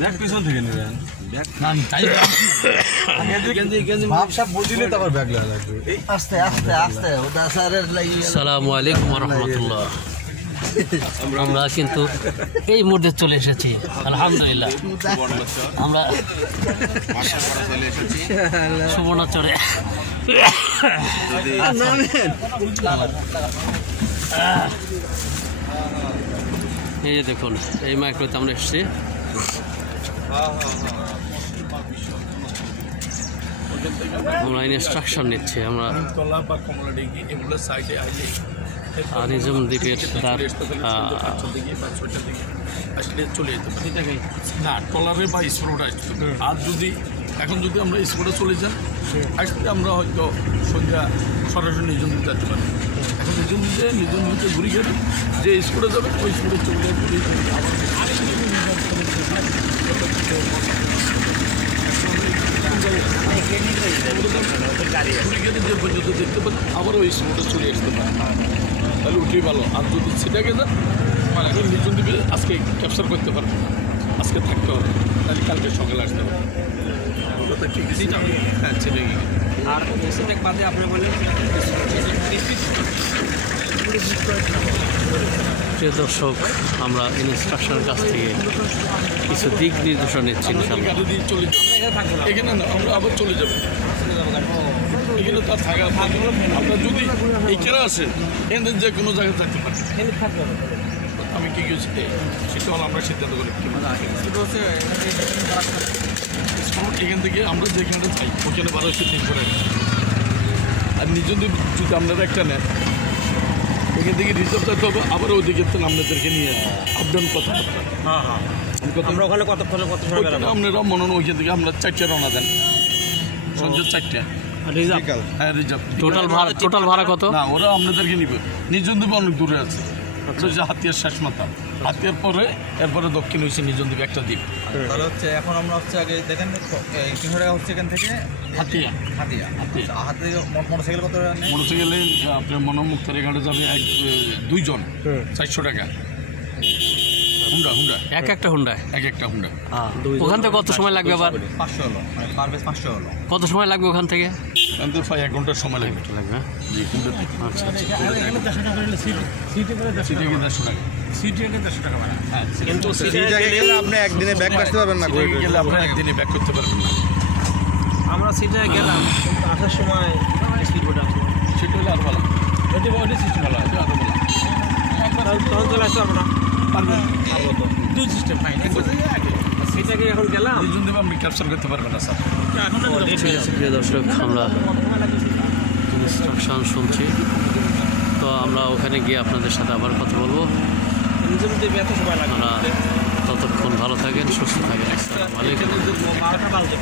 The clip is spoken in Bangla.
ব্যাগ পিছন থেকে নেবেন ব্যাগ না তাই ভাবসাব বুঝিলে তারপর ব্যাগ লাগবে আস্তে আস্তে আস্তে ওটা স্যারের লাগি। আসসালামু আলাইকুম ওয়া রাহমাতুল্লাহ। আমরা কিন্তু এই মুহূর্তে চলে এসেছি আলহামদুলিল্লাহ। আমরা সুবর্ণচরে এই যে দেখুন এই মাইক্রোতে আমরা এসেছি। আমরা ইনস্ট্রাকশন নিচ্ছি। আমরা নিজাম দ্বীপের আসলে চলে যেতে পারি না ট্রলারে বা স্পোর্টে আসতে পারি। আর যদি এখন যদি আমরা স্পোর্টে চলে যাই আসতে আমরা হয়তো সন্ধ্যা সরাসরি নিজন দিতে যেতে পারি। এখন নিজন দিতে ঘুরি গেলে যে স্পোর্টে যাবে ওই স্পোর্টে চলে ঘুরি যে পর্যন্ত দেখতে পারি আবার ওই স্পোর্টে চলে আসতে পারি, তাহলে উঠেই ভালো। আর যদি সেটাকে যান মানে এখন নিজন দিবে আজকে ক্যাপচার করতে পারবো, আজকে থাকতে হবে, তাহলে কালকে সকালে আসতে হবে। হ্যাঁ সেটাই। আর সেটা বাদে আপনি বলেন প্রিয় দর্শক, আমরা ইনস্ট্রাকশনের কাছ থেকে কিছু দিক নির্দেশনা নিচ্ছি। গাড়ি দিয়ে চলে যাবো এখানে না, আমরা আবার চলে যাবো এখানে। তার থাকা আপনার যদি এইখানে আসেন এখানে যে কোনো জায়গায় থাকতে পারেন। আমি কী গেছি সেটা হলো আমরা সিদ্ধান্ত করি এখান থেকে আমরা যেখানে যাই ওখানে 1203 করে। আর নিজন যদি আপনারা একটা নেন এখান থেকে রিজার্ভ থাকতে হবে, আবার ওই দিকে আপনাদেরকে নিয়ে আপডাউন কথাবার্তা। আমরা ওখানে কতক্ষণে কত সময় গেলাম? আপনারা মনে হয় ওইখান থেকে আমরা 4টা রওনা দেন, সন্ধ্যে 4টা। হ্যাঁ রিজার্ভ। টোটাল ভাড়া কত? না ওরা আপনাদেরকে নিবে, নিজন দ্বীপ অনেক দূরে আছে। যে হাতিয়ার শেষ মাথা, হাতিয়ার পরে এরপরে দক্ষিণ হয়েছে নিজন দ্বীপ একটা দ্বীপ। তাহলে হচ্ছে এখন আমরা হচ্ছে আগে দেখেন 300 টাকা হচ্ছে এখান থেকে হাতিয়া হাতিয়া মোটরসাইকেল কত টাকা? মোটরসাইকেলে আপনার মনোমুক্তার এখানে যাবে 2 জন 400 টাকা। হুন্ডা এক একটা হুন্ডায় এক একটা হুন্ডা। ওখান থেকে কত সময় লাগবে? আবার 500 হলো, মানে পার বেস 500 হলো। কত সময় লাগবে ওখান থেকে? এখান থেকে 1 ঘন্টার সময় লাগবে। জি হুন্ডা আচ্ছা কিন্তু সেই জায়গায় গেলে আপনি একদিনে ব্যাক আসতে পারবেন না, গেলে আপনি একদিনে ব্যাক করতে পারবেন না। আমরা সিটে গেলাম কিন্তু আসার সময় স্পিড বোট আছে, সেটা হলে আর ভালো, ওটা সিস্টেম ভালো আছে, আরও ভালো। তখন চলে আসতে পারবো না, পারবেন তো 2 সিস্টেম ফাইন। সেটাকে এখন গেলাম নিজন দ্বীপ আপনি ক্যাপচার করতে পারবেন না স্যার। প্রিয় দর্শক, আমরা ইনস্ট্রাকশন শুনছি, তো আমরা ওখানে গিয়ে আপনাদের সাথে আবার কথা বলবো। নিজের দেবে এত সময় লাগে আপনারা ততক্ষণ ভালো থাকেন, সুস্থ থাকেন। আসসালামু আলাইকুম। 12টা বাজে।